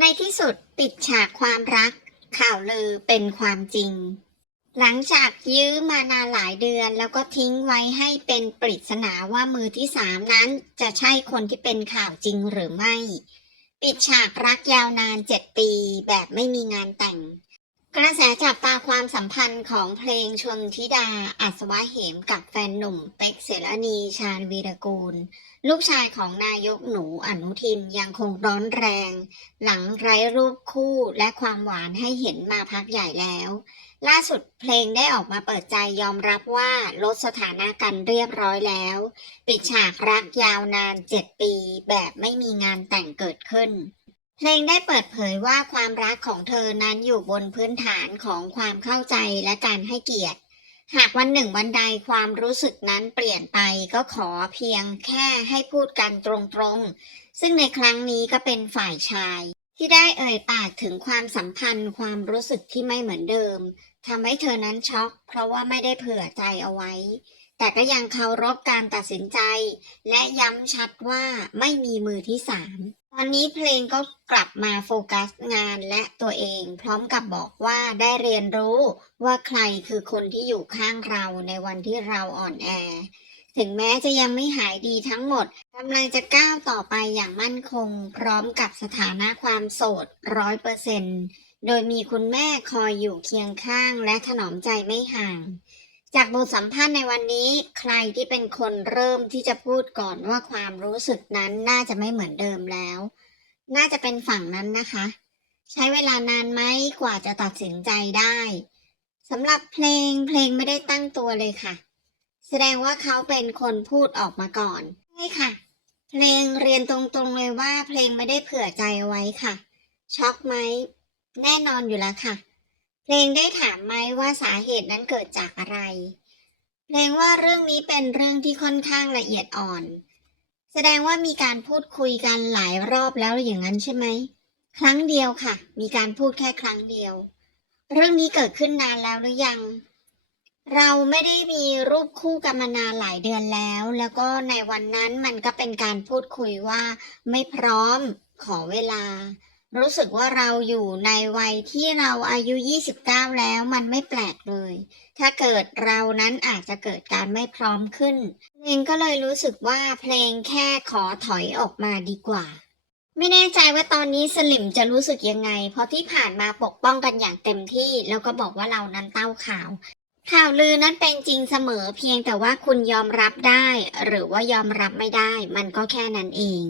ในที่สุดปิดฉากความรัก ข่าวลือเป็นความจริง หลังจากยื้อมานานหลายเดือนแล้วก็ทิ้งไว้ให้เป็นปริศนาว่ามือที่สามนั้นจะใช่คนที่เป็นข่าวจริงหรือไม่ ปิดฉากรักยาวนานเจ็ดปีแบบไม่มีงานแต่ง กระแสจับตาความสัมพันธ์ของเพลงชนธิดาอัศวะเหมกับแฟนหนุ่มเป็กเสรณีชาญวีรกูล ลูกชายของนายกหนูอนุทินยังคงร้อนแรง หลังไร้รูปคู่และความหวานให้เห็นมาพักใหญ่แล้ว ล่าสุดเพลงได้ออกมาเปิดใจยอมรับว่าลดสถานะกันเรียบร้อยแล้ว ปิดฉากรักยาวนาน 7 ปีแบบไม่มีงานแต่งเกิดขึ้น เพลงได้เปิดเผยว่าความรักของเธอนั้นอยู่บนพื้นฐานของความเข้าใจและการให้เกียรติ หากวันหนึ่งวันใดความรู้สึกนั้นเปลี่ยนไปก็ขอเพียงแค่ให้พูดกันตรงๆ ซึ่งในครั้งนี้ก็เป็นฝ่ายชาย ที่ได้เอ่ยปากถึงความสัมพันธ์ ความรู้สึกที่ไม่เหมือนเดิมทำให้เธอนั้นช็อก เพราะว่าไม่ได้เผื่อใจเอาไว้ แต่ก็ยังเคารพการตัดสินใจ และย้ำชัดว่าไม่มีมือที่สามตอนนี้เพลงก็กลับมาโฟกัสงานและตัวเอง พร้อมกับบอกว่าได้เรียนรู้ว่าใครคือคนที่อยู่ข้างเราในวันที่เราอ่อนแอ ถึงแม้จะยังไม่หายดีทั้งหมดกำลังจะก้าวต่อไปอย่างมั่นคง พร้อมกับสถานะความโสดร้อยเปอร์เซนโดยมีคุณแม่คอยอยู่เคียงข้างและถนอมใจไม่ห่าง จากบทสัมภาษณ์ในวันนี้ ใครที่เป็นคนเริ่มที่จะพูดก่อนว่าความรู้สึกนั้นน่าจะไม่เหมือนเดิมแล้ว น่าจะเป็นฝั่งนั้นนะคะ ใช้เวลานานไหมกว่าจะตัดสินใจได้สำหรับเพลงเพลงไม่ได้ตั้งตัวเลยค่ะ แสดงว่าเขาเป็นคนพูดออกมาก่อนใช่ค่ะ เพลงเรียนตรงๆเลยว่าเพลงไม่ได้เผื่อใจเอาไว้ค่ะ ช็อกไหมแน่นอนอยู่แล้วค่ะ เพลงได้ถามไหมว่าสาเหตุนั้นเกิดจากอะไร เพลงว่าเรื่องนี้เป็นเรื่องที่ค่อนข้างละเอียดอ่อน แสดงว่ามีการพูดคุยกันหลายรอบแล้วอย่างนั้นใช่ไหม ครั้งเดียวค่ะ มีการพูดแค่ครั้งเดียว เรื่องนี้เกิดขึ้นนานแล้วหรือยัง เราไม่ได้มีรูปคู่กันมานานหลายเดือนแล้ว แล้วก็ในวันนั้นมันก็เป็นการพูดคุยว่า ไม่พร้อมขอเวลา รู้สึกว่าเราอยู่ในวัยที่เราอายุ 29 แล้วมันไม่แปลกเลย ถ้าเกิดเรานั้นอาจจะเกิดการไม่พร้อมขึ้น เพลงก็เลยรู้สึกว่าเพลงแค่ขอถอยออกมาดีกว่า ไม่แน่ใจว่าตอนนี้สลิมจะรู้สึกยังไง เพราะที่ผ่านมาปกป้องกันอย่างเต็มที่ แล้วก็บอกว่าเรานั้นเต้าข่าว ข่าวลือนั้นเป็นจริงเสมอเพียงแต่ว่าคุณยอมรับได้ หรือว่ายอมรับไม่ได้ มันก็แค่นั้นเอง